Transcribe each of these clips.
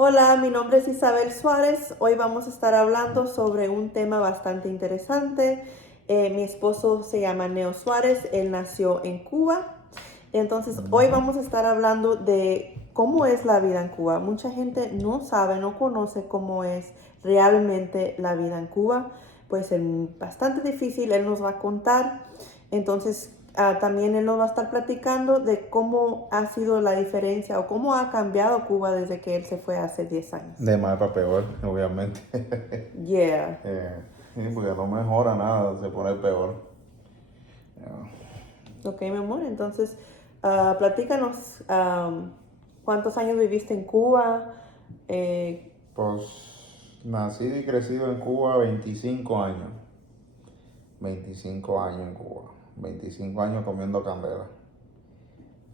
Hola, mi nombre es Isabel Suárez. Hoy vamos a estar hablando sobre un tema bastante interesante. Mi esposo se llama Neo Suárez, él nació en Cuba. Entonces, hoy vamos a estar hablando de cómo es la vida en Cuba. Mucha gente no sabe, no conoce cómo es realmente la vida en Cuba. Pues es bastante difícil, él nos va a contar. Entonces, también él nos va a estar platicando de cómo ha sido la diferencia o cómo ha cambiado Cuba desde que él se fue hace 10 años. De mal para peor, obviamente. Yeah. Sí, porque no mejora nada, se pone peor. Ok, mi amor, entonces platícanos cuántos años viviste en Cuba. Pues nacido y crecido en Cuba 25 años. 25 años en Cuba. 25 años comiendo candela.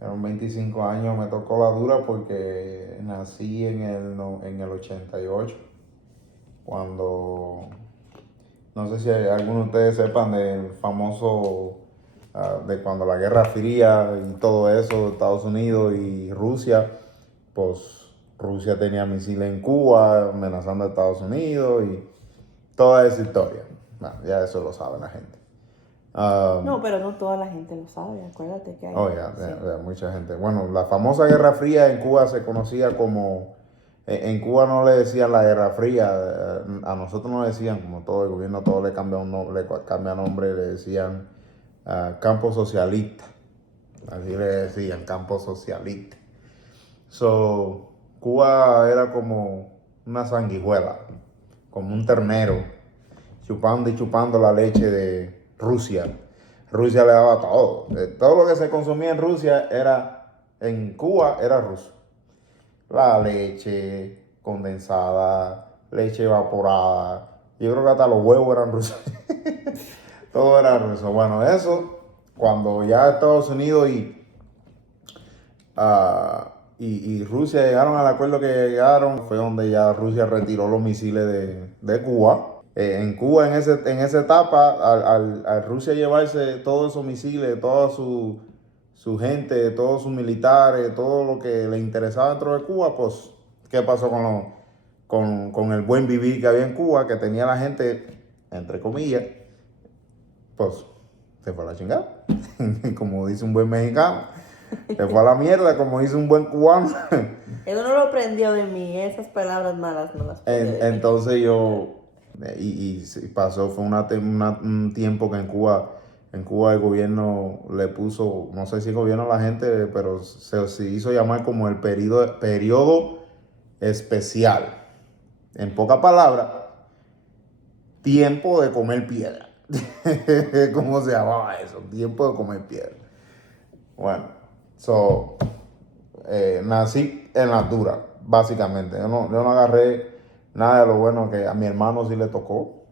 En 25 años me tocó la dura porque nací en el 88. Cuando, no sé si algunos de ustedes sepan del famoso, de cuando la Guerra Fría y todo eso, Estados Unidos y Rusia, pues Rusia tenía misiles en Cuba amenazando a Estados Unidos y toda esa historia. Bueno, ya eso lo sabe la gente. No, pero no toda la gente lo sabe, acuérdate que hay. Oh, ya, Sí. mucha gente. Bueno, la famosa Guerra Fría en Cuba se conocía como. En Cuba no le decían la Guerra Fría, a nosotros no le decían, como todo el gobierno, todo le cambia, le cambia nombre, le decían campo socialista. Así le decían, campo socialista. So, Cuba era como una sanguijuela, como un ternero, chupando y chupando la leche de Rusia. Rusia le daba todo. Todo lo que se consumía en Rusia en Cuba era ruso. La leche condensada, leche evaporada. Yo creo que hasta los huevos eran rusos. Todo era ruso. Bueno, eso, cuando ya Estados Unidos y Rusia llegaron al acuerdo que llegaron, fue donde ya Rusia retiró los misiles de Cuba. En Cuba, en esa etapa, al Rusia llevarse todos esos misiles, toda su gente, todos sus militares, todo lo que le interesaba dentro de Cuba, pues, ¿qué pasó con el buen vivir que había en Cuba, que tenía la gente, entre comillas? Pues, se fue a la chingada, como dice un buen mexicano. Se fue a la mierda, como dice un buen cubano. Eso no lo aprendió de mí, esas palabras malas no las aprendió de mí. Entonces y pasó, fue un tiempo que en Cuba el gobierno le puso, no sé si el gobierno a la gente, pero se hizo llamar como el periodo especial. En pocas palabras, tiempo de comer piedra. ¿Cómo se llamaba eso? Tiempo de comer piedra. Bueno, nací en la dura, básicamente. Yo no agarré nada de lo bueno que a mi hermano sí le tocó.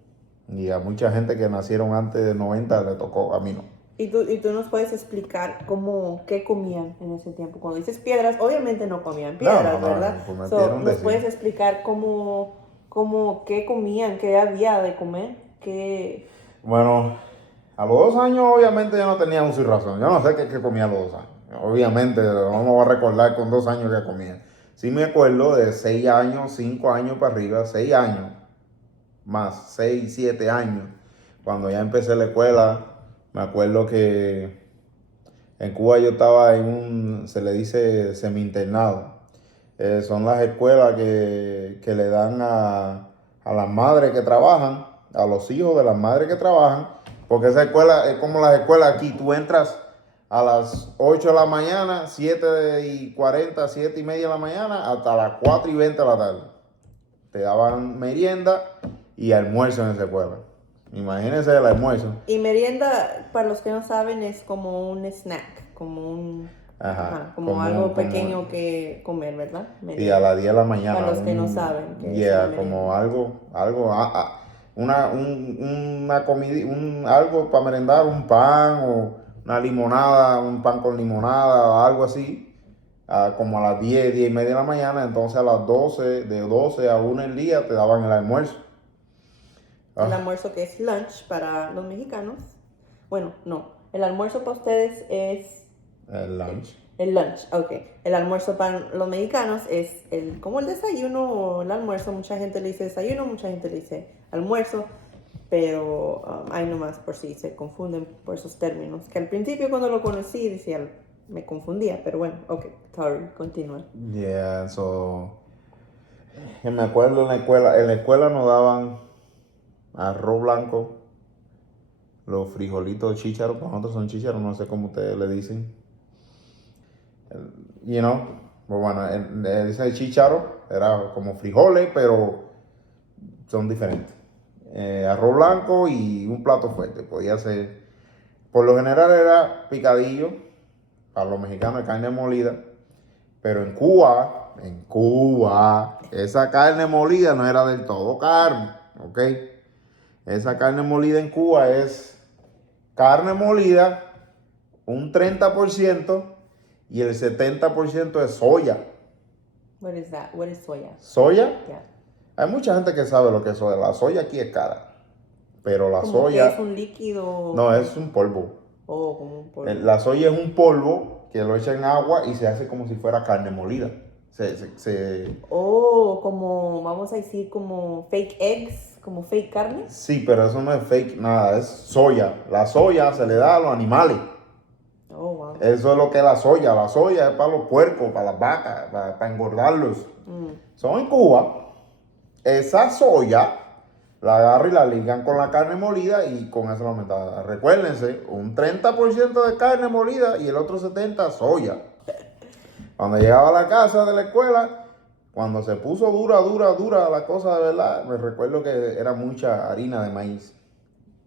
Y a mucha gente que nacieron antes de 90 le tocó, a mí no. ¿Y tú nos puedes explicar qué comían en ese tiempo? Cuando dices piedras, obviamente no comían No, piedras, ¿verdad? comer piedra un ¿Nos puedes decir. explicar qué comían, qué había de comer? Bueno, a los 2 años obviamente yo no tenía uso y razón. Yo no sé qué comía a los 2 años. Obviamente no me voy a recordar con 2 años que comía. Sí me acuerdo de 6 años, 5 años para arriba, 6 años, más 6, 7 años. Cuando ya empecé la escuela, me acuerdo que en Cuba yo estaba se le dice semi-internado. Son las escuelas que le dan a las madres que trabajan, a los hijos de las madres que trabajan, porque esa escuela es como las escuelas aquí. Tú entras a las 8 de la mañana, 7:40, 7:30 de la mañana, hasta las 4:20 de la tarde. Te daban merienda y almuerzo en esa escuela. Imagínense el almuerzo. Y merienda, para los que no saben, es como un snack, como algo pequeño que comer, ¿verdad? Sí, a las 10 de la mañana. Para los que no saben qué es una Yeah, merienda. como una comida, algo para merendar, un pan o una limonada, un pan con limonada o algo así, como a las 10, 10:30 de la mañana. Entonces a las 12, de 12 a 1 el día te daban el almuerzo. El almuerzo que es lunch para los mexicanos. Bueno, no. El almuerzo para ustedes es El lunch. El lunch, ok. El almuerzo para los mexicanos es como el desayuno o el almuerzo. Mucha gente le dice desayuno, mucha gente le dice almuerzo, pero hay nomás por si se confunden por esos términos. Que al principio cuando lo conocí decía, me confundía, pero bueno, ok, sorry, continúa. Yeah, so, que me acuerdo en la escuela nos daban arroz blanco, los frijolitos chícharos, para nosotros son chícharos, no sé cómo ustedes le dicen. You know, pues bueno, ese chícharo era como frijoles, pero son diferentes. Arroz blanco y un plato fuerte, podía ser, por lo general era picadillo, para los mexicanos de carne molida, pero en Cuba, esa carne molida no era del todo carne, ¿ok? Esa carne molida en Cuba es carne molida, un 30% y el 70% es soya. What is that? What is soya? ¿Soya? Yeah. Hay mucha gente que sabe lo que es soya. La soya aquí es cara, pero la Como soya... que es un líquido. No, es un polvo. Oh, como un polvo. La soya es un polvo que lo echan en agua y se hace como si fuera carne molida. Oh, como, vamos a decir, como fake eggs, como fake carne. Sí, pero eso no es fake nada, es soya. La soya se le da a los animales. Oh, wow. Eso es lo que es la soya. La soya es para los puercos, para las vacas, para engordarlos. Son en Cuba. Esa soya la agarran y la ligan con la carne molida y con eso la aumentada. Recuérdense, un 30% de carne molida y el otro 70% soya. Cuando llegaba a la casa de la escuela, cuando se puso dura la cosa de verdad, me recuerdo que era mucha harina de maíz.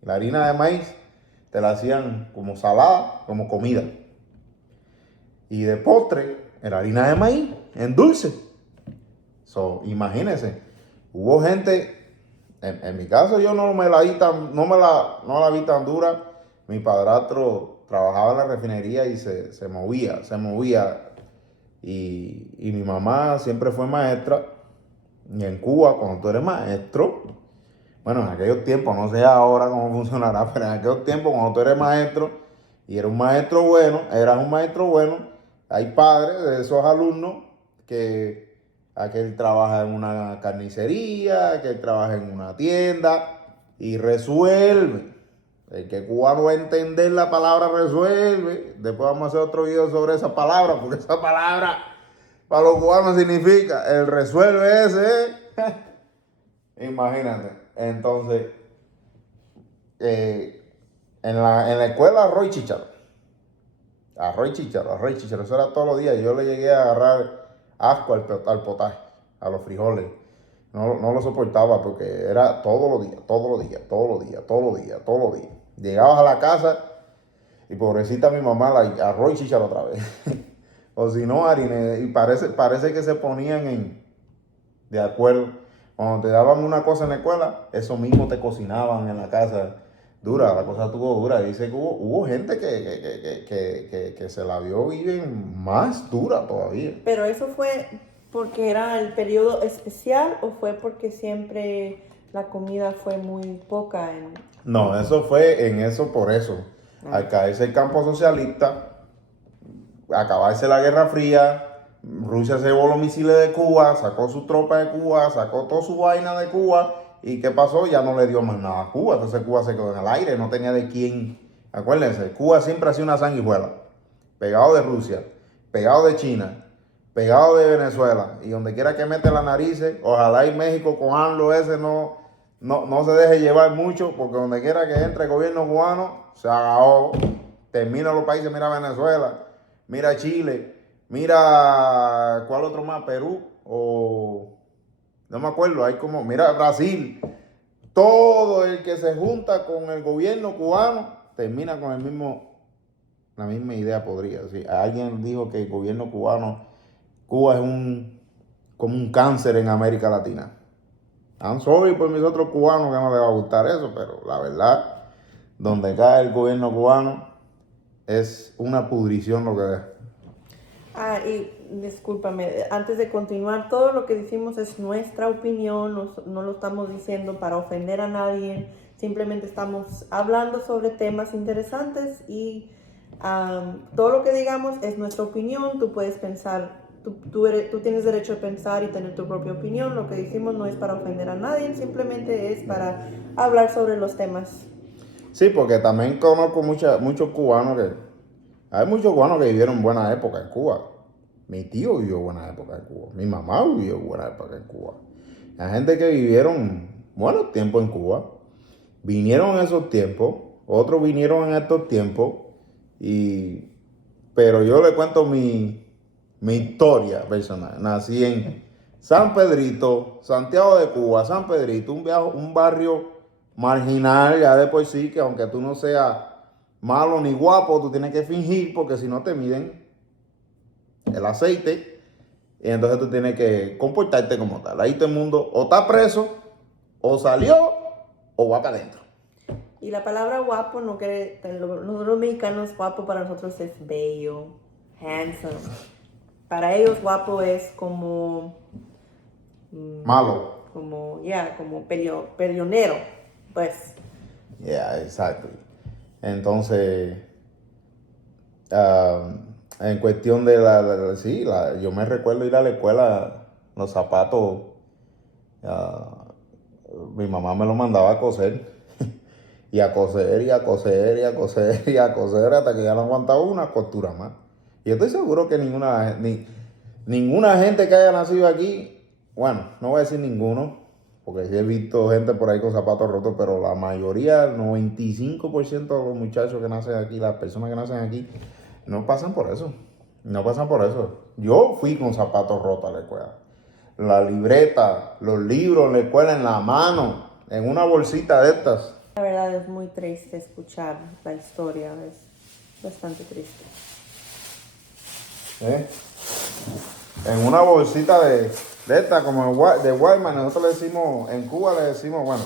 La harina de maíz te la hacían como salada, como comida. Y de postre, era harina de maíz, en dulce. So, imagínense, hubo gente, en mi caso yo no me la vi no la vi tan dura. Mi padrastro trabajaba en la refinería y se movía. Y mi mamá siempre fue maestra. Y en Cuba, cuando tú eres maestro, bueno, en aquellos tiempos, no sé ahora cómo funcionará, pero en aquellos tiempos, cuando tú eres maestro y eras un maestro bueno, hay padres de esos alumnos que aquel trabaja en una carnicería, aquel trabaja en una tienda y resuelve. El que cubano va a entender la palabra resuelve. Después vamos a hacer otro video sobre esa palabra, porque esa palabra para los cubanos significa el resuelve ese. Imagínate. Entonces, en la escuela arroz y chícharo. Arroz y chícharo. Eso era todos los días. Yo le llegué a agarrar asco al potaje, a los frijoles. No lo soportaba porque era todos los días. Llegabas a la casa y pobrecita mi mamá, arroz y chícharo otra vez. O si no, harina. Y parece que se ponían de acuerdo. Cuando te daban una cosa en la escuela, eso mismo te cocinaban en la casa. Dura, la cosa estuvo dura. Dice que hubo gente que se la vio bien más dura todavía. Pero eso fue porque era el periodo especial o fue porque siempre la comida fue muy poca No, eso fue por eso. Al caerse el campo socialista, acabarse la Guerra Fría, Rusia se llevó los misiles de Cuba, sacó su tropa de Cuba, sacó toda su vaina de Cuba. ¿Y qué pasó? Ya no le dio más nada a Cuba. Entonces Cuba se quedó en el aire, no tenía de quién. Acuérdense, Cuba siempre ha sido una sanguijuela. Pegado de Rusia, pegado de China, pegado de Venezuela. Y donde quiera que mete la nariz, ojalá y México con AMLO ese no se deje llevar mucho, porque donde quiera que entre el gobierno cubano, se agahó. Termina los países, mira Venezuela, mira Chile, mira, ¿cuál otro más? Perú o... No me acuerdo, hay como, mira, Brasil. Todo el que se junta con el gobierno cubano termina con la misma idea podría. Si alguien dijo que el gobierno cubano, Cuba es como un cáncer en América Latina. I'm sorry por mis otros cubanos que no les va a gustar eso, pero la verdad, donde cae el gobierno cubano es una pudrición lo que es. Y discúlpame, antes de continuar, todo lo que decimos es nuestra opinión, no lo estamos diciendo para ofender a nadie, simplemente estamos hablando sobre temas interesantes y Todo lo que digamos es nuestra opinión, tú puedes pensar, tú tienes derecho a pensar y tener tu propia opinión. Lo que decimos no es para ofender a nadie, simplemente es para hablar sobre los temas. Sí, porque también conozco muchos cubanos que... Hay muchos cubanos que vivieron buena época en Cuba. Mi tío vivió buena época en Cuba. Mi mamá vivió buena época en Cuba. Hay gente que vivieron buenos tiempos en Cuba. Vinieron en esos tiempos. Otros vinieron en estos tiempos. Pero yo le cuento mi historia personal. Nací en San Pedrito, Santiago de Cuba, San Pedrito, un barrio marginal ya de por sí, que aunque tú no seas malo ni guapo, tú tienes que fingir porque si no te miden el aceite y entonces tú tienes que comportarte como tal. Ahí todo el mundo o está preso, o salió, o va para adentro. Y la palabra guapo no quiere, los mexicanos guapo para nosotros es bello, handsome. Para ellos guapo es como Malo. como peleonero, pues. Yeah, exacto. Entonces, en cuestión de sí, yo me recuerdo ir a la escuela, los zapatos, mi mamá me los mandaba a coser. Y a coser, y a coser, y a coser, y a coser, hasta que ya no aguantaba una costura más. Y yo estoy seguro que ninguna gente que haya nacido aquí, bueno, no voy a decir ninguno, porque sí he visto gente por ahí con zapatos rotos, pero la mayoría, el 95% de los muchachos que nacen aquí, las personas que nacen aquí, no pasan por eso. No pasan por eso. Yo fui con zapatos rotos a la escuela. La libreta, los libros en la escuela en la mano, en una bolsita de estas. La verdad es muy triste escuchar la historia, es bastante triste. ¿Eh? En una bolsita de esta, como de Walmart, nosotros le decimos, en Cuba le decimos, bueno,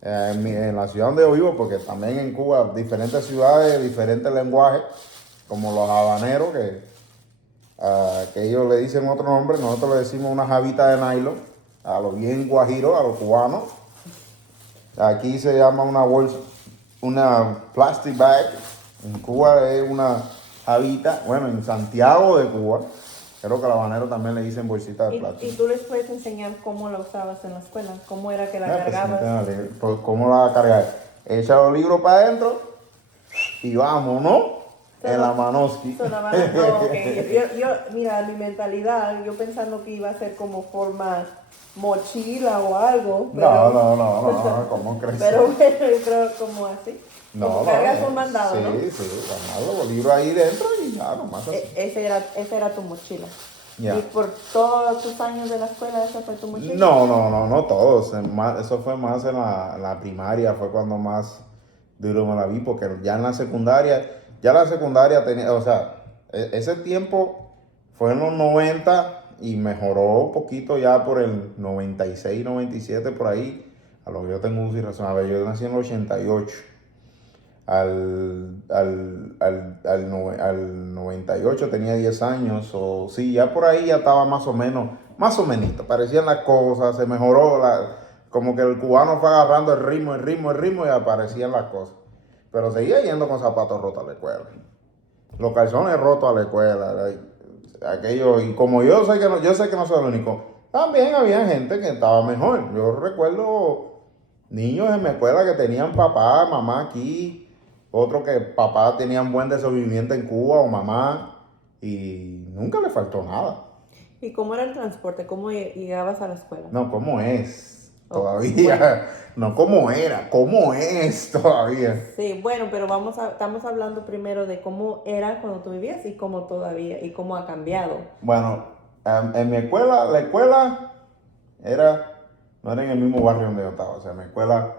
en la ciudad donde yo vivo, porque también en Cuba, diferentes ciudades, diferentes lenguajes, como los habaneros, que ellos le dicen otro nombre, nosotros le decimos una jabita de nylon, a los bien guajiros, a los cubanos. Aquí se llama una bolsa, una plastic bag. En Cuba es una jabita. Bueno, en Santiago de Cuba, creo que al habanero también le dicen bolsita de plástico. ¿Y tú les puedes enseñar cómo la usabas en la escuela? ¿Cómo era que la cargabas? Pues, ¿cómo la cargar? Echa los libros para adentro y vamos, ¿no? En la Manoski. Mira, mi mentalidad, yo pensando que iba a ser como forma mochila o algo. Pero, no, ¿cómo crees? Pero bueno, yo creo como así. Como cargas un mandado, sí, ¿no? Sí, mandado, los libros ahí dentro y ya, nomás así. Esa era tu mochila. Ya. ¿Y por todos tus años de la escuela esa fue tu mochila? No todos. Eso fue más en la primaria, fue cuando más duro me la vi, porque ya la secundaria tenía, o sea, ese tiempo fue en los 90 y mejoró un poquito ya por el 96, 97, por ahí, a lo que yo tengo uso y razón. A ver, yo nací en el 88. Al 98 tenía 10 años, o sí, ya por ahí ya estaba más o menos, parecían las cosas, se mejoró, como que el cubano fue agarrando el ritmo y aparecían las cosas. Pero seguía yendo con zapatos rotos a la escuela, los calzones rotos a la escuela, aquello, y como yo sé que no soy el único, también había gente que estaba mejor. Yo recuerdo niños en mi escuela que tenían papá, mamá aquí, otros que papá tenían buen desenvolvimiento en Cuba o mamá, y nunca le faltó nada. ¿Y cómo era el transporte? ¿Cómo llegabas a la escuela? No, ¿cómo es? Todavía. Bueno. No, ¿cómo era? ¿Cómo es todavía? Sí, bueno, pero estamos hablando primero de cómo era cuando tú vivías y cómo todavía, y cómo ha cambiado. Bueno, en mi escuela, la escuela no era en el mismo barrio donde yo estaba. O sea, mi escuela,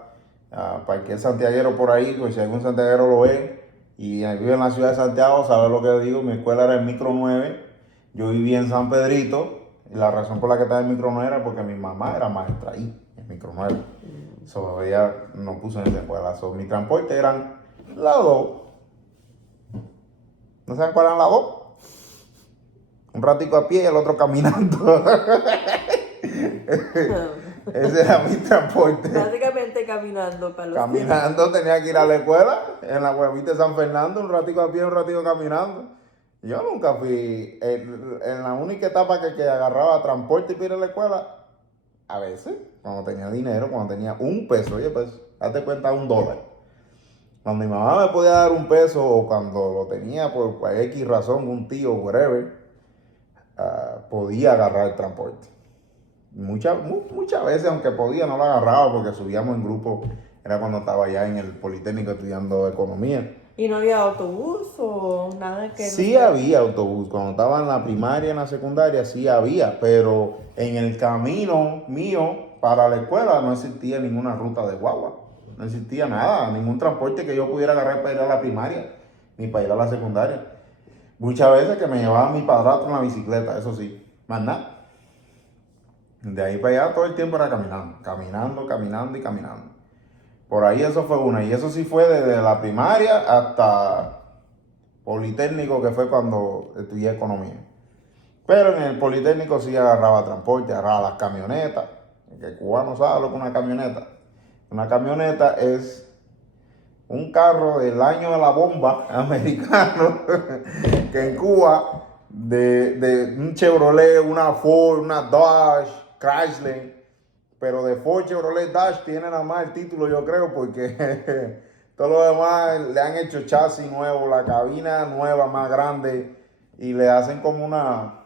cualquier santiaguero por ahí, pues si algún santiaguero lo ve y vive en la ciudad de Santiago, sabe lo que digo. Mi escuela era el Micro 9. Yo vivía en San Pedrito. Y la razón por la que estaba en Micro 9 era porque mi mamá era maestra ahí, en Micro 9. Ella no puso en esa escuela. Mi transporte eran las dos. ¿No saben cuál eran las dos? Un ratico a pie y el otro caminando. Ese era mi transporte. Básicamente caminando para los Caminando, tenía que ir a la escuela, en la huevita de San Fernando, un ratico a pie, un ratico caminando. Yo nunca fui, en la única etapa que agarraba transporte y para ir a la escuela, a veces, cuando tenía dinero, cuando tenía $1, oye, pues, date cuenta, $1. Cuando mi mamá me podía dar $1 o cuando lo tenía por X razón, un tío, whatever, podía agarrar el transporte. Muchas veces, aunque podía, no lo agarraba porque subíamos en grupo. Era cuando estaba ya en el Politécnico estudiando economía. ¿Y no había autobús o nada que...? Sí había autobús. Cuando estaba en la primaria, en la secundaria, sí había. Pero en el camino mío para la escuela no existía ninguna ruta de guagua. No existía nada, ningún transporte que yo pudiera agarrar para ir a la primaria, ni para ir a la secundaria. Muchas veces que me llevaba mi padrastro en la bicicleta, eso sí. Más nada. De ahí para allá todo el tiempo era caminando y caminando. Por ahí eso fue una. Y eso sí fue desde la primaria hasta Politécnico, que fue cuando estudié economía. Pero en el Politécnico sí agarraba transporte, agarraba las camionetas. Que el cubano sabe lo que es una camioneta. Una camioneta es un carro del año de la bomba americano, que en Cuba, de un Chevrolet, una Ford, una Dodge, Chrysler, pero de Ford, Chevrolet, Dodge tiene nada más el título, yo creo, porque todo lo demás le han hecho chasis nuevo, la cabina nueva, más grande, y le hacen como la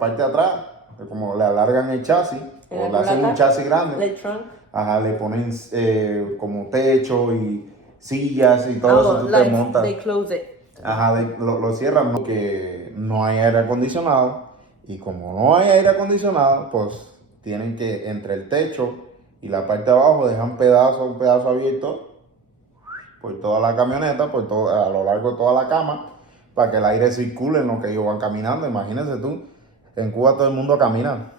parte de atrás, como le alargan el chasis, o le hacen un chasis grande. Ajá, le ponen como techo y sillas y todo eso, tú te montas. They close it. Ajá, lo cierran porque no hay aire acondicionado. Y como no hay aire acondicionado, pues tienen que, entre el techo y la parte de abajo, dejan un pedazo abierto por toda la camioneta, a lo largo de toda la cama, para que el aire circule en lo que ellos van caminando. Imagínense tú, en Cuba todo el mundo camina.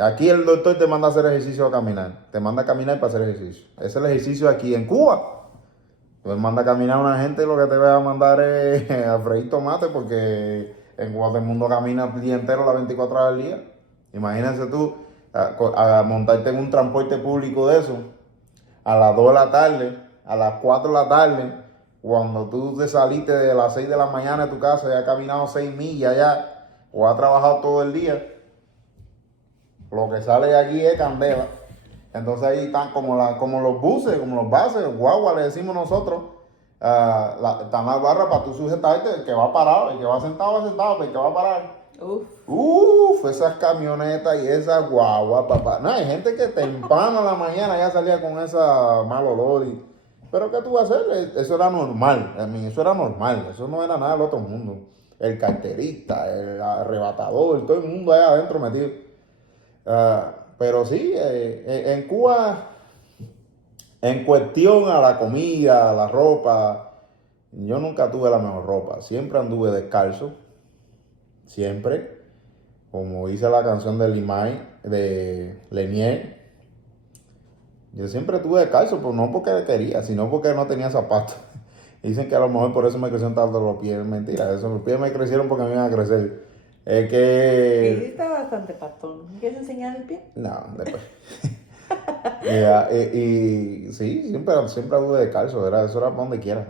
Aquí el doctor te manda a hacer ejercicio a caminar. Te manda a caminar para hacer ejercicio. Ese es el ejercicio aquí en Cuba. Pues manda a caminar a una gente, lo que te va a mandar es a freír tomate, porque en Cuba todo el mundo camina el día entero, las 24 horas del día. Imagínense tú a montarte en un transporte público de eso a las 2 de la tarde, a las 4 de la tarde, cuando tú te saliste de las 6 de la mañana de tu casa y has caminado 6 millas ya, o has trabajado todo el día. Lo que sale de aquí es candela. Entonces ahí están como los buses, como los bases, guagua le decimos nosotros. Están las barras para tú sujetarte, el que va parado, el que va sentado, pero el que va a parar. Esas camionetas y esas guaguas, papá. No, hay gente que temprano en la mañana ya salía con esa mal olor. Pero ¿qué tú vas a hacer? Eso era normal. Eso era normal. Eso no era nada del otro mundo. El carterista, el arrebatador, todo el mundo allá adentro metido. Pero sí, en Cuba, en cuestión a la comida, a la ropa, yo nunca tuve la mejor ropa. Siempre anduve descalzo. Siempre. Como dice la canción de Limay, de Lenier. Yo siempre estuve descalzo, pero no porque quería, sino porque no tenía zapatos. Dicen que a lo mejor por eso me crecieron tanto los pies. Mentira, los pies me crecieron porque me iban a crecer. Es que... Y sí está bastante patón. ¿Quieres enseñar el pie? No, después. Y sí, siempre anduve descalzo, eso era donde quiera.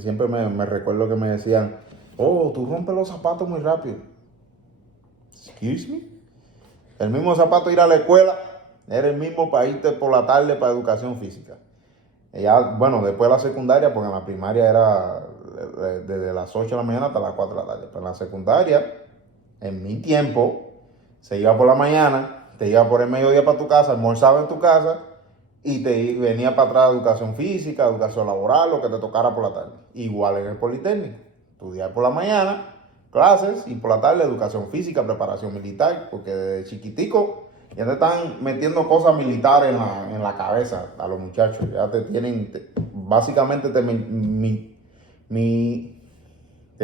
Siempre me recuerdo que me decían, tú rompes los zapatos muy rápido. Excuse me. El mismo zapato ir a la escuela era el mismo para irte por la tarde para educación física. Ya, bueno, después de la secundaria, porque en la primaria era desde las 8 de la mañana hasta las 4 de la tarde. Pero en la secundaria, en mi tiempo, se iba por la mañana, te iba por el mediodía para tu casa, almorzaba en tu casa y te venía para atrás educación física, educación laboral, lo que te tocara por la tarde. Igual en el Politécnico. Estudiar por la mañana, clases, y por la tarde educación física, preparación militar, porque desde chiquitico ya te están metiendo cosas militares en la cabeza a los muchachos. Ya te tienen, básicamente te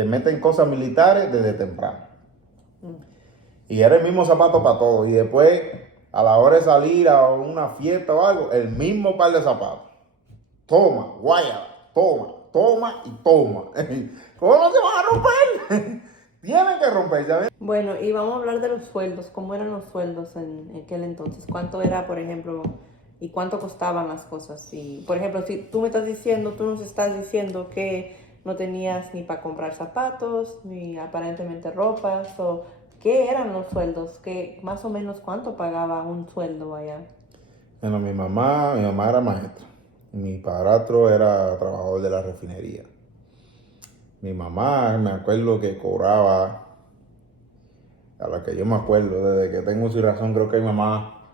meten cosas militares desde temprano. Y era el mismo zapato para todo. Y después, a la hora de salir a una fiesta o algo, el mismo par de zapatos. Toma, guaya, toma y toma. ¿Cómo no se van a romper? Tienen que romperse. ¿Sabes? Bueno, y vamos a hablar de los sueldos. ¿Cómo eran los sueldos en aquel entonces? ¿Cuánto era, por ejemplo, y cuánto costaban las cosas? Y, por ejemplo, si tú me estás diciendo, tú nos estás diciendo que no tenías ni para comprar zapatos, ni aparentemente ropa, o ¿qué eran los sueldos? ¿Qué, más o menos cuánto pagaba un sueldo allá? Bueno, mi mamá era maestra. Mi padrastro era trabajador de la refinería. Mi mamá, me acuerdo que cobraba, a la que yo me acuerdo, desde que tengo su razón, creo que mi mamá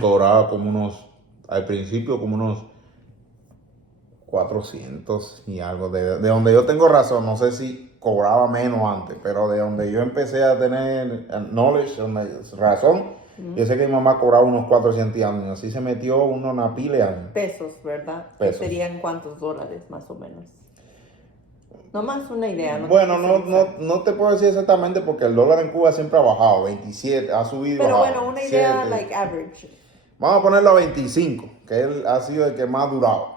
cobraba como unos, al principio como unos 400 y algo. De donde yo tengo razón, no sé si cobraba menos antes, pero de donde yo empecé a tener knowledge, razón, yo sé que mi mamá cobraba unos 400 y algo. Así se metió uno una pila de años. Pesos, ¿verdad? ¿Que Pesos. serían cuántos dólares más o menos? Nomás una idea, no Bueno, tiene que ser exacto. no te puedo decir exactamente porque el dólar en Cuba siempre ha bajado, 27, ha subido y Pero bajado, bueno, una idea 27. like average. Vamos a ponerlo a 25, que él ha sido el que más ha durado.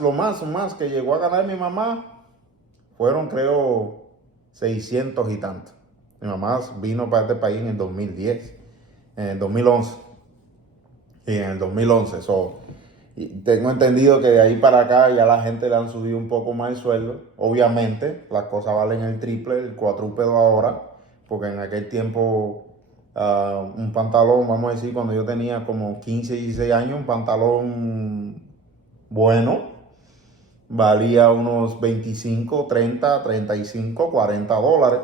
Lo más que llegó a ganar mi mamá fueron, creo, 600 y tanto. Mi mamá vino para este país en el 2010, en el 2011. Y en el 2011, y tengo entendido que de ahí para acá ya la gente le han subido un poco más el sueldo. Obviamente, las cosas valen el triple, el cuadrúpedo ahora, porque en aquel tiempo un pantalón, vamos a decir, cuando yo tenía como 15, 16 años, un pantalón bueno valía unos 25, 30, 35, 40 dólares.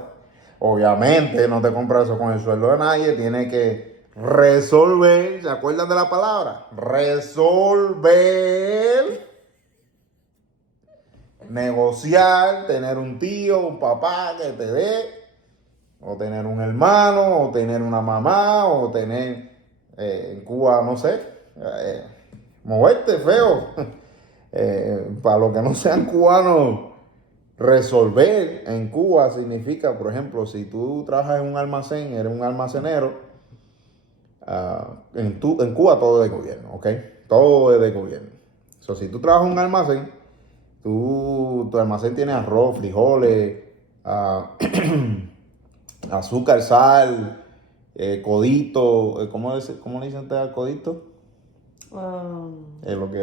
Obviamente, no te compras eso con el sueldo de nadie, tiene que resolver, ¿se acuerdan de la palabra? Resolver, negociar, tener un tío, un papá que te dé, o tener un hermano, o tener una mamá, o tener, en Cuba, no sé, moverte feo. Para los que no sean cubanos, resolver en Cuba significa, por ejemplo, si tú trabajas en un almacén, eres un almacenero, en Cuba todo es de gobierno, ¿ok? Todo es de gobierno. So, si tú trabajas en un almacén, tu almacén tiene arroz, frijoles, azúcar, sal, codito, ¿cómo le dicen ustedes al codito? Lo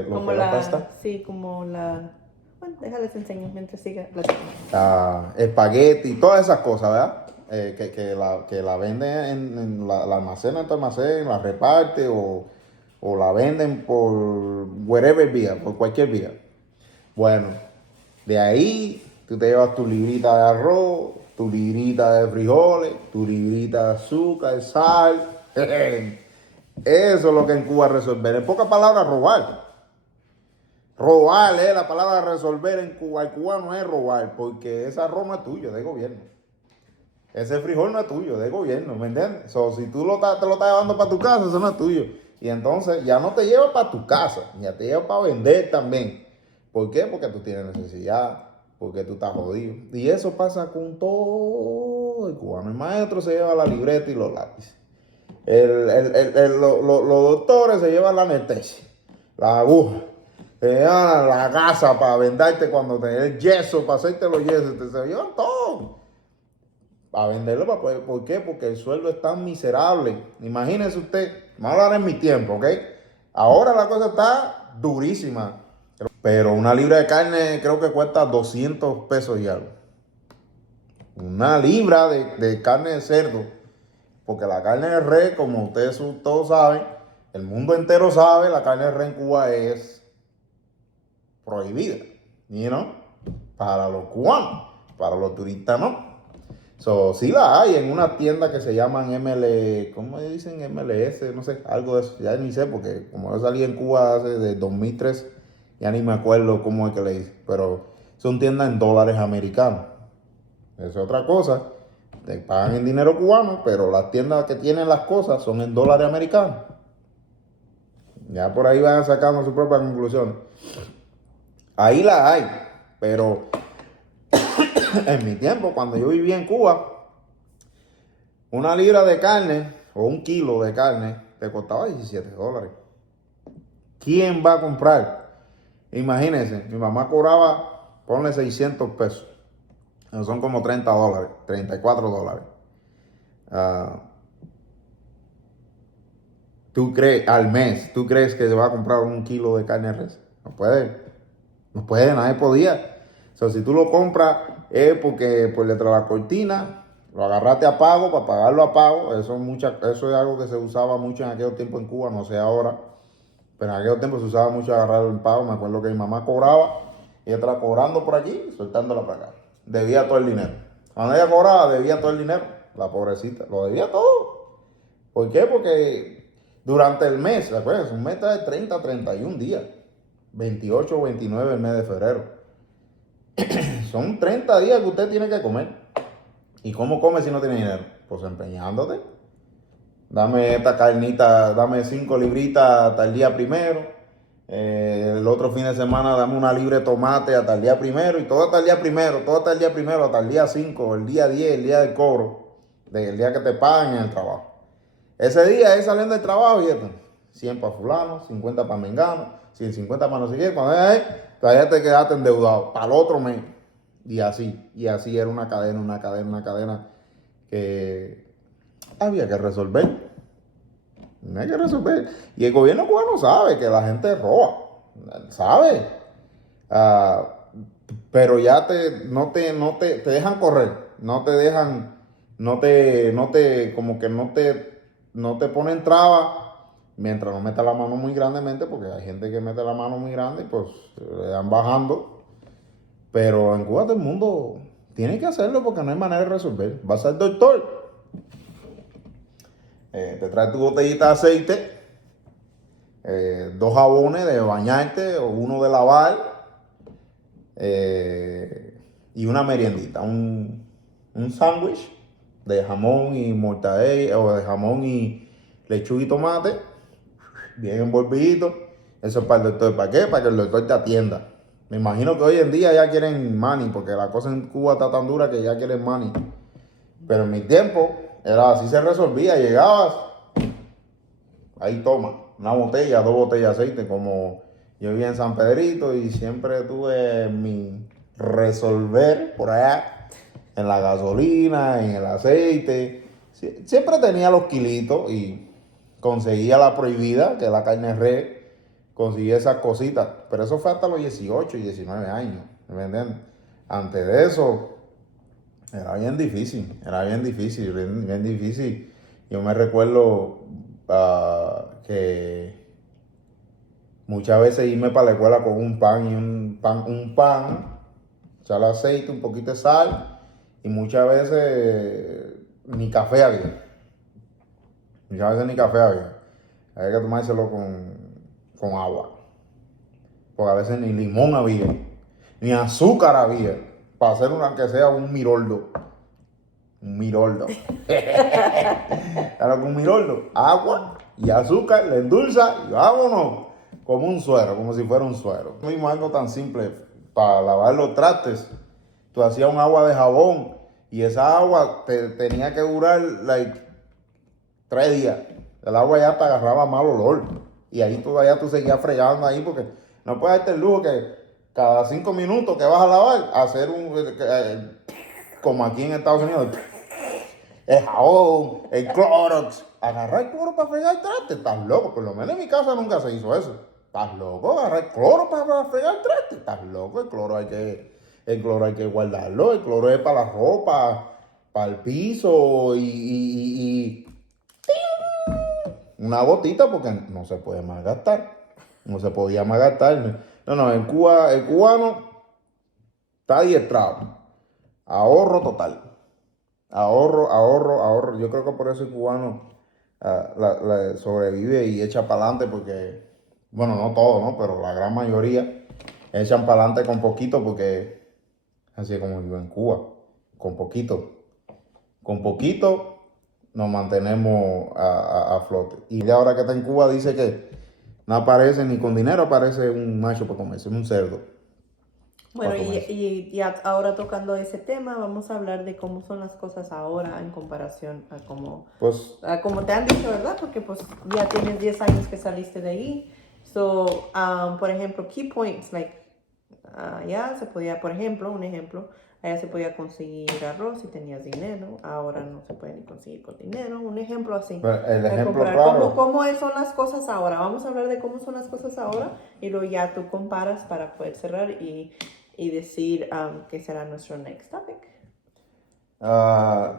Como que la pasta. sí, como la... Bueno, déjales enseño mientras siga platicando. Espagueti, todas esas cosas, ¿verdad? Que la venden la almacena en tu almacén, la reparte o la venden por wherever vía, por cualquier vía. Bueno, de ahí tú te llevas tu librita de arroz, tu librita de frijoles, tu librita de azúcar, sal. Eso es lo que en Cuba resolver. En pocas palabras, robar. Robar, la palabra resolver en Cuba. El cubano es robar, porque ese arroz no es tuyo, es de gobierno. Ese frijol no es tuyo, es de gobierno, ¿me entiendes? Si tú te lo estás llevando para tu casa, eso no es tuyo. Y entonces ya no te lleva para tu casa, ya te lleva para vender también. ¿Por qué? Porque tú tienes necesidad, porque tú estás jodido. Y eso pasa con todo el cubano. El maestro se lleva la libreta y los lápices. Los doctores se llevan la anestesia, la aguja, te llevan la gasa para vendarte cuando tenés el yeso, para hacerte los yesos, se llevan todo. Para venderlo, para poder, ¿por qué? Porque el sueldo es tan miserable. Imagínense usted, vamos a hablar en mi tiempo, ¿ok? Ahora la cosa está durísima. Pero una libra de carne creo que cuesta 200 pesos y algo. Una libra de carne de cerdo. Porque la carne de res, como ustedes todos saben, el mundo entero sabe, la carne de res en Cuba es prohibida. ¿Y no? Para los cubanos, para los turistas no. Sí la hay en una tienda que se llaman ¿cómo dicen? MLS, no sé, algo de eso, ya ni sé, porque como yo salí en Cuba hace de 2003, ya ni me acuerdo cómo es que le dicen, pero son tiendas en dólares americanos. Es otra cosa, te pagan en dinero cubano, pero las tiendas que tienen las cosas son en dólares americanos. Ya por ahí van sacando sus propias conclusiones. Ahí la hay, pero en mi tiempo, cuando yo vivía en Cuba, una libra de carne o un kilo de carne te costaba 17 dólares. ¿Quién va a comprar? Imagínense, mi mamá cobraba, ponle 600 pesos Son como $30, $34. Ah, al mes, ¿tú crees que se va a comprar 1 kilo de carne de res? No puede, nadie podía. O sea, si tú lo compras es porque por detrás de la cortina lo agarraste a pago, para pagarlo a pago. Eso es algo que se usaba mucho en aquel tiempo en Cuba, no sé ahora. Pero en aquel tiempo se usaba mucho agarrarlo en pago. Me acuerdo que mi mamá cobraba y ella estaba cobrando por allí y soltándola para acá. Debía todo el dinero. Cuando ella cobraba, debía todo el dinero. La pobrecita, lo debía todo. ¿Por qué? Porque durante el mes, ¿recuerdas? Un mes está de 30 a 31 días. 28 o 29 el mes de febrero. Son 30 días que usted tiene que comer. ¿Y cómo come si no tiene dinero? Pues empeñándote. Dame esta carnita, dame 5 libritas hasta el día primero. El otro fin de semana dame 1 libra de tomate hasta el día primero. Y todo hasta el día primero, todo hasta el día primero, hasta el día 5, el día 10, el día del cobro. El día que te pagan en el trabajo. Ese día es saliendo del trabajo y esto. 100 para fulano, 50 para mengano, 150 para no sé qué. Cuando es, todavía te quedaste endeudado para el otro mes. Y así era una cadena que había que resolver. Hay que resolver. Y el gobierno cubano sabe que la gente roba. Sabe. Ah, pero ya te dejan correr. No te dejan, como que no te ponen trabas mientras no metas la mano muy grandemente, porque hay gente que mete la mano muy grande y pues le dan bajando. Pero en Cuba todo el mundo tiene que hacerlo porque no hay manera de resolver. Vas al doctor, te trae tu botellita de aceite, 2 jabones de bañarte o 1 de lavar, y una meriendita, un sándwich de jamón y mortadela o de jamón y lechuga y tomate, bien envolvidito. Eso es para el doctor. ¿Para qué? Para que el doctor te atienda. Me imagino que hoy en día ya quieren money, porque la cosa en Cuba está tan dura que ya quieren money. Pero en mi tiempo era así, se resolvía. Llegabas, ahí toma, 1 botella, 2 botellas de aceite, como yo vivía en San Pedrito y siempre tuve mi resolver por allá, en la gasolina, en el aceite. Siempre tenía los kilitos y conseguía la prohibida, que es la carne de res, conseguía esas cositas. Pero eso fue hasta los 18 y 19 años, ¿me entiendes? Antes de eso, era bien difícil, bien difícil. Yo me recuerdo que muchas veces irme para la escuela con un pan, echarle aceite, un poquito de sal, y muchas veces ni café había. Había que tomárselo con agua. Porque a veces ni limón había, ni azúcar había, para hacer aunque sea un miroldo. Claro, con un miroldo, agua y azúcar, le endulza y vámonos. Como un suero, como si fuera un suero. Mismo algo tan simple, para lavar los trastes, tú hacías un agua de jabón y esa agua tenía que durar 3 días. El agua ya te agarraba mal olor. Y ahí todavía tú seguías fregando ahí porque no puedes darte el lujo que cada 5 minutos que vas a lavar, hacer como aquí en Estados Unidos, el jabón, el Clorox. Agarrar cloro para fregar el traste, estás loco. Por lo menos en mi casa nunca se hizo eso. Estás loco, agarrar cloro para fregar el traste, estás loco. El cloro hay que guardarlo. El cloro es para la ropa, para el piso y una gotita porque no se puede más gastar. No se podía más gastar. No, en Cuba el cubano está adiestrado. Ahorro total. Ahorro. Yo creo que por eso el cubano sobrevive y echa para adelante porque, bueno, no todo, ¿no? Pero la gran mayoría echan para adelante con poquito porque así es como vivo en Cuba. Con poquito. Con poquito nos mantenemos a flote. Y ahora que está en Cuba dice que no aparece ni con dinero, aparece un macho para comerse, un cerdo. Bueno, y ahora tocando ese tema, vamos a hablar de cómo son las cosas ahora en comparación a como te han dicho, ¿verdad? Porque pues ya tienes 10 años que saliste de ahí. Por ejemplo, key points, ya se podía, por ejemplo, un ejemplo, allá se podía conseguir arroz si tenías dinero, ahora no se puede ni conseguir con dinero. Un ejemplo así. Pero el Para ejemplo comparar claro, cómo son las cosas ahora. Vamos a hablar de cómo son las cosas ahora y luego ya tú comparas para poder cerrar y decir qué será nuestro next topic.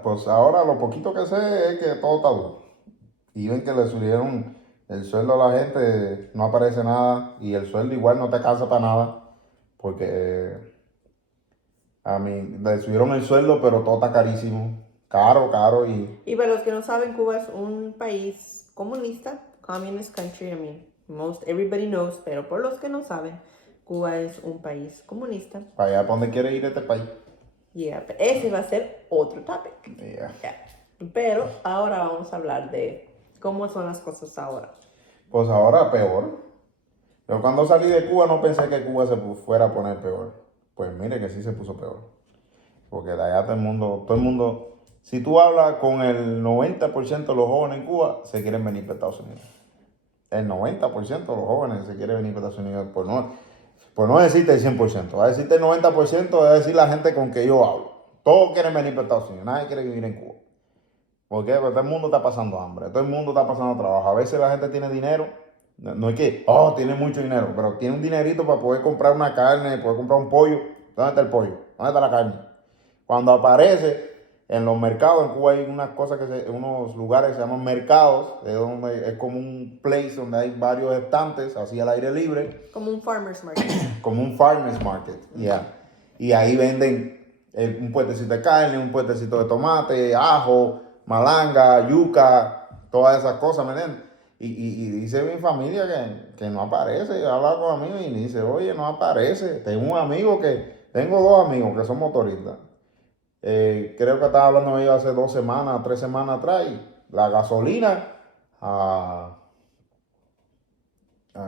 pues ahora lo poquito que sé es que todo está duro. Y ven que le subieron el sueldo a la gente, no aparece nada, y el sueldo igual no te alcanza para nada, porque a mí le subieron el sueldo, pero todo está carísimo, caro, caro, y Y para los que no saben, Cuba es un país comunista, communist country. I mean, most everybody knows, pero por los que no saben, Cuba es un país comunista. para allá para donde quiere ir este país. Yeah, ese va a ser otro topic. Yeah. Yeah. Pero ahora vamos a hablar de cómo son las cosas ahora. Pues ahora peor. Yo cuando salí de Cuba no pensé que Cuba se fuera a poner peor. Pues mire que sí se puso peor. Porque de allá todo el mundo, si tú hablas con el 90% de los jóvenes en Cuba, se quieren venir para Estados Unidos. El 90% de los jóvenes se quieren venir para Estados Unidos. Pues no decirte el 100%, va a decirte el 90%, es decir la gente con que yo hablo. Todos quieren venir para Estados Unidos, nadie quiere vivir en Cuba. ¿Por qué? Porque todo el mundo está pasando hambre, todo el mundo está pasando trabajo. A veces la gente tiene dinero, no es que, tiene mucho dinero, pero tiene un dinerito para poder comprar una carne, poder comprar un pollo. ¿Dónde está el pollo? ¿Dónde está la carne? Cuando aparece en los mercados, en Cuba hay unas cosas unos lugares que se llaman mercados, es como un place donde hay varios estantes, así al aire libre. Como un farmer's market. Como un farmer's market, yeah. Y ahí venden un puestecito de carne, un puestecito de tomate, ajo, malanga, yuca, todas esas cosas, ¿me entiendes? Y dice mi familia que no aparece. Yo hablo con amigos y me dice, oye, no aparece. Tengo dos amigos que son motoristas. Creo que estaba hablando de ellos hace 2 semanas, 3 semanas atrás. Y la gasolina,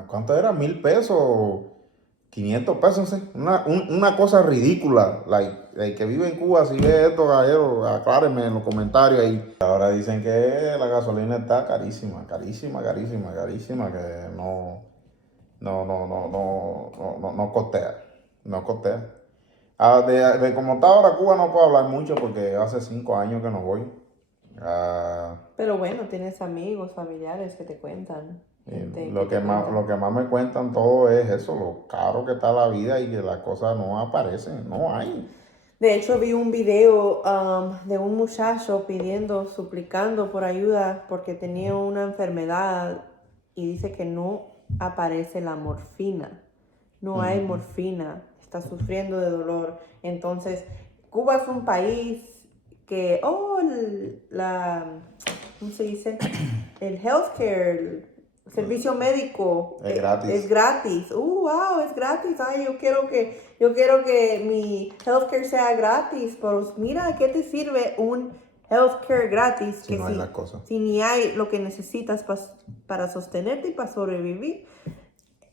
¿cuánto era? 1,000 pesos, 500 pesos, ¿sí? Una cosa ridícula. Like, que vive en Cuba, si ve esto, caballero, aclárenme en los comentarios ahí. Ahora dicen que la gasolina está carísima, carísima, carísima, carísima, que no costea, no costea. De como está ahora Cuba no puedo hablar mucho porque hace 5 años que no voy. Pero bueno, tienes amigos, familiares que te cuentan. Lo que más me cuentan todo es eso, lo caro que está la vida y que las cosas no aparecen, no hay. De hecho, vi un video de un muchacho suplicando por ayuda porque tenía una enfermedad y dice que no aparece la morfina. No hay morfina, está sufriendo de dolor. Entonces, Cuba es un país que, ¿cómo se dice? El healthcare, el servicio médico Es gratis. es gratis. Wow, es gratis. Ay, yo quiero que mi healthcare sea gratis. Pero mira, ¿qué te sirve un healthcare gratis Si no hay las cosas. si ni hay lo que necesitas para sostenerte y para sobrevivir?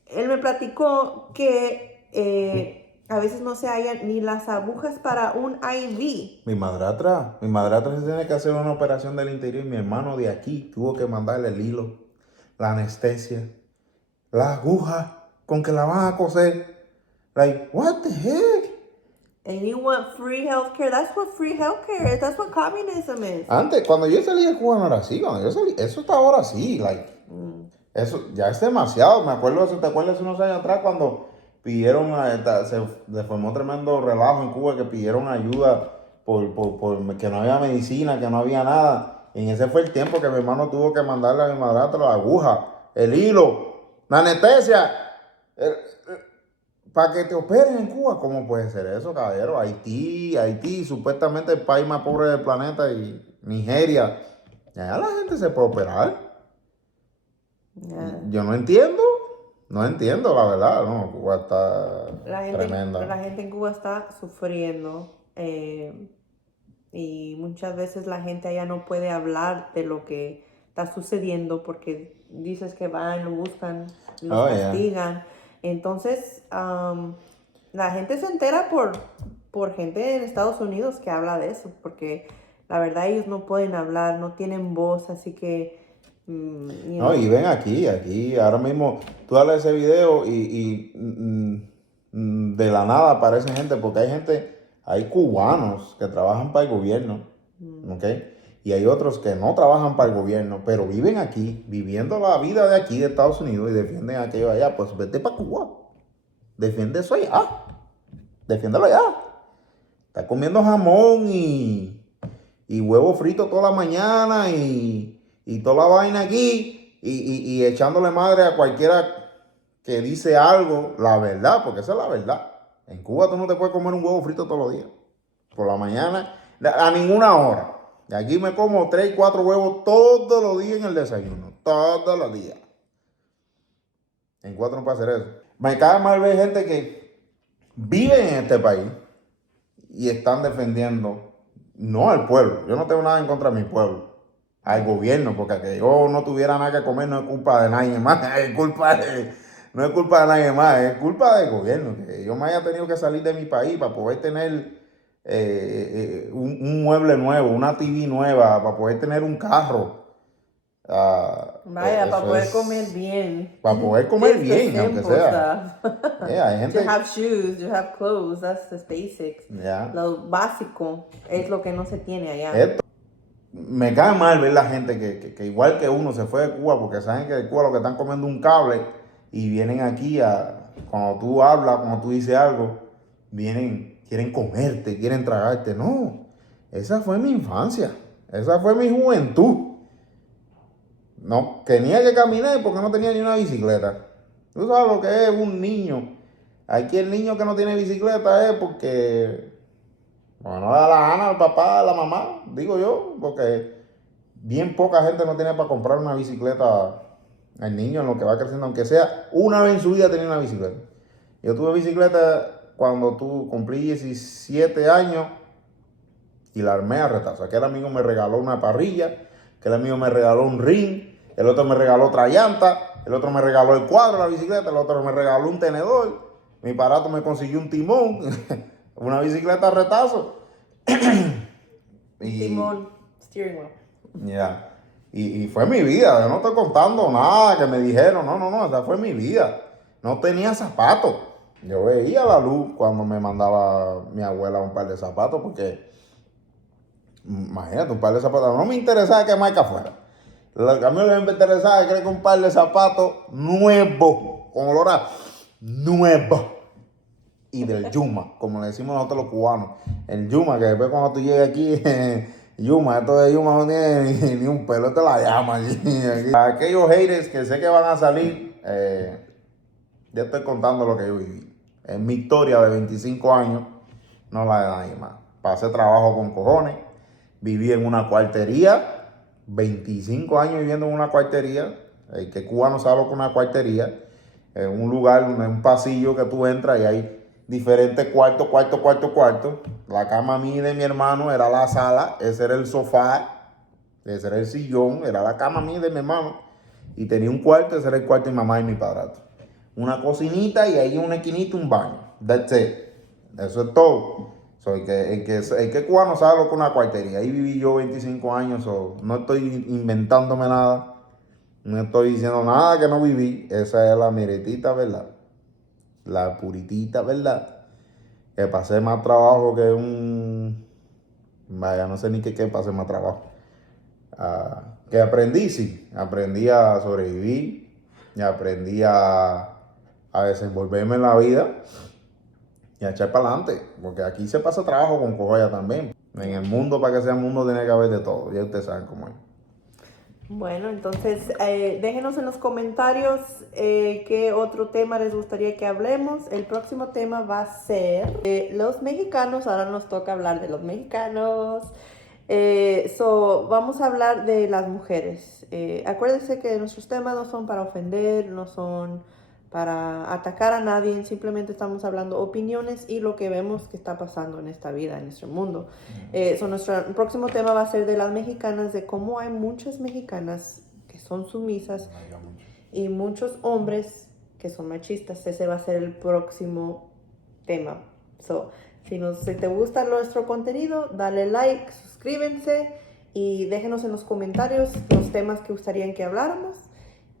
Él me platicó que a veces no se hallan ni las agujas para un IV. Mi madrastra se tiene que hacer una operación del interior y mi hermano de aquí tuvo que mandarle el hilo, la anestesia, la aguja con que la van a coser. Like, what the heck? And you want free healthcare? That's what free healthcare is. That's what communism is. Antes, cuando yo salí de Cuba no era así. Cuando yo salí, eso está ahora así. Like, eso ya es demasiado. Me acuerdo, ¿te acuerdas unos años atrás cuando pidieron, se formó tremendo relajo en Cuba que pidieron ayuda por que no había medicina, que no había nada? Y ese fue el tiempo que mi hermano tuvo que mandarle a mi madrastra la aguja, el hilo, la anestesia, para que te operen en Cuba. ¿Cómo puede ser eso, caballero? Haití, supuestamente el país más pobre del planeta, y Nigeria. Ya la gente se puede operar. Yeah. Yo no entiendo, la verdad, no, Cuba está tremenda. La gente en Cuba está sufriendo y muchas veces la gente allá no puede hablar de lo que está sucediendo porque dices que van, lo buscan, los castigan. Yeah. Entonces, la gente se entera por gente en Estados Unidos que habla de eso, porque la verdad ellos no pueden hablar, no tienen voz, así que... No, y ven aquí, ahora mismo, tú hablas de ese video y de la nada aparece gente, porque hay gente hay cubanos que trabajan para el gobierno, ¿ok? Y hay otros que no trabajan para el gobierno, pero viven aquí, viviendo la vida de aquí, de Estados Unidos, y defienden aquello allá. Pues vete para Cuba, defiende eso allá, defiéndelo allá. Está comiendo jamón y huevo frito toda la mañana y toda la vaina aquí y echándole madre a cualquiera que dice algo, la verdad, porque esa es la verdad. En Cuba tú no te puedes comer un huevo frito todos los días. Por la mañana, a ninguna hora. Y aquí me como 3, 4 huevos todos los días en el desayuno. Todos los días. En Cuba tú no puedes hacer eso. Me cae mal ver gente que vive en este país y están defendiendo, no al pueblo. Yo no tengo nada en contra de mi pueblo. Al gobierno, porque que yo no tuviera nada que comer no es culpa de nadie más. No es culpa de nadie más, es culpa del gobierno. Que yo me haya tenido que salir de mi país para poder tener un mueble nuevo, una TV nueva, para poder tener un carro. Vaya, para Eso poder es comer bien. para poder comer Just the bien, aunque simple sea. stuff. Hay gente, To have shoes, to have clothes, that's the basics. ya. Lo básico es lo que no se tiene allá. Esto, me cae mal ver la gente que igual que uno se fue de Cuba porque saben que de Cuba lo que están comiendo un cable y vienen aquí cuando tú hablas, cuando tú dices algo, vienen, quieren comerte, quieren tragarte. No, esa fue mi infancia, esa fue mi juventud. No, tenía que caminar porque no tenía ni una bicicleta. Tú sabes lo que es un niño. Aquí el niño que no tiene bicicleta es porque, bueno, no le da la gana al papá, a la mamá, digo yo, porque bien poca gente no tiene para comprar una bicicleta al niño en lo que va creciendo, aunque sea una vez en su vida tenía una bicicleta. Yo tuve bicicleta cuando cumplí 17 años y la armé a retazo. Aquel amigo me regaló una parrilla, aquel amigo me regaló un ring, el otro me regaló otra llanta, el otro me regaló el cuadro de la bicicleta, el otro me regaló un tenedor, mi parato me consiguió un timón, una bicicleta a retazo. Timón, steering wheel. Ya. Y fue mi vida, yo no estoy contando nada que me dijeron, no, esa fue mi vida. No tenía zapatos. Yo veía la luz cuando me mandaba mi abuela un par de zapatos, porque imagínate, un par de zapatos. No me interesaba que marca fuera. A mí lo que me interesaba es que un par de zapatos nuevos, con olor a nuevo. Y del Yuma, como le decimos nosotros los cubanos. El Yuma, que después cuando tú llegas aquí, Yuma, esto de Yuma no tiene ni un pelo, esto es la llama. Aquellos haters que sé que van a salir, yo estoy contando lo que yo viví. Es mi historia de 25 años, no la de nadie más. Pasé trabajo con cojones, viví en una cuartería, 25 años viviendo en una cuartería. El que cubano sabe lo que es una cuartería. En un lugar, en un pasillo que tú entras y hay diferentes cuartos. La cama mía y de mi hermano era la sala, ese era el sofá, ese era el sillón, era la cama mía y de mi hermano. Y tenía un cuarto, ese era el cuarto de mi mamá y mi padrastro. Una cocinita y ahí una esquinita, un baño. That's it. Eso es todo. El que cubano sabe lo que es una cuartería. Ahí viví yo 25 años, no estoy inventándome nada. No estoy diciendo nada que no viví. Esa es la meretita, ¿verdad? La puritita, ¿verdad? Que pasé más trabajo que Vaya, no sé ni qué pasé más trabajo. Que aprendí, sí. Aprendí a sobrevivir. Y aprendí a desenvolverme en la vida. Y a echar para adelante. Porque aquí se pasa trabajo con cojoya también. En el mundo, para que sea mundo, tiene que haber de todo. Ya ustedes saben cómo es. Bueno, entonces déjenos en los comentarios qué otro tema les gustaría que hablemos. El próximo tema va a ser los mexicanos. Ahora nos toca hablar de los mexicanos. Vamos a hablar de las mujeres. Acuérdense que nuestros temas no son para ofender, no son para atacar a nadie, simplemente estamos hablando opiniones y lo que vemos que está pasando en esta vida, en nuestro mundo. Nuestro próximo tema va a ser de las mexicanas, de cómo hay muchas mexicanas que son sumisas y muchos hombres que son machistas. Ese va a ser el próximo tema. Si te gusta nuestro contenido, dale like, suscríbanse y déjenos en los comentarios los temas que gustarían que habláramos.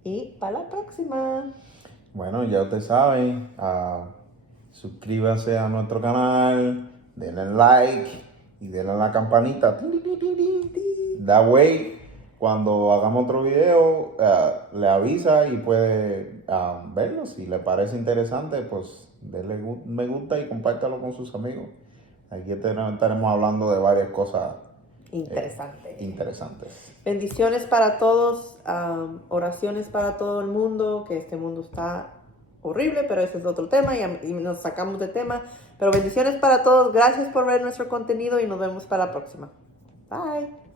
Y para la próxima. Bueno, ya ustedes saben, suscríbanse a nuestro canal, denle like y denle a la campanita. That way, cuando hagamos otro video, le avisa y puede verlo. Si le parece interesante, pues denle me gusta y compártalo con sus amigos. Aquí estaremos hablando de varias cosas interesantes. Bendiciones para todos, oraciones para todo el mundo, que este mundo está horrible, pero ese es otro tema y nos sacamos de tema. Pero bendiciones para todos, gracias por ver nuestro contenido y nos vemos para la próxima. Bye.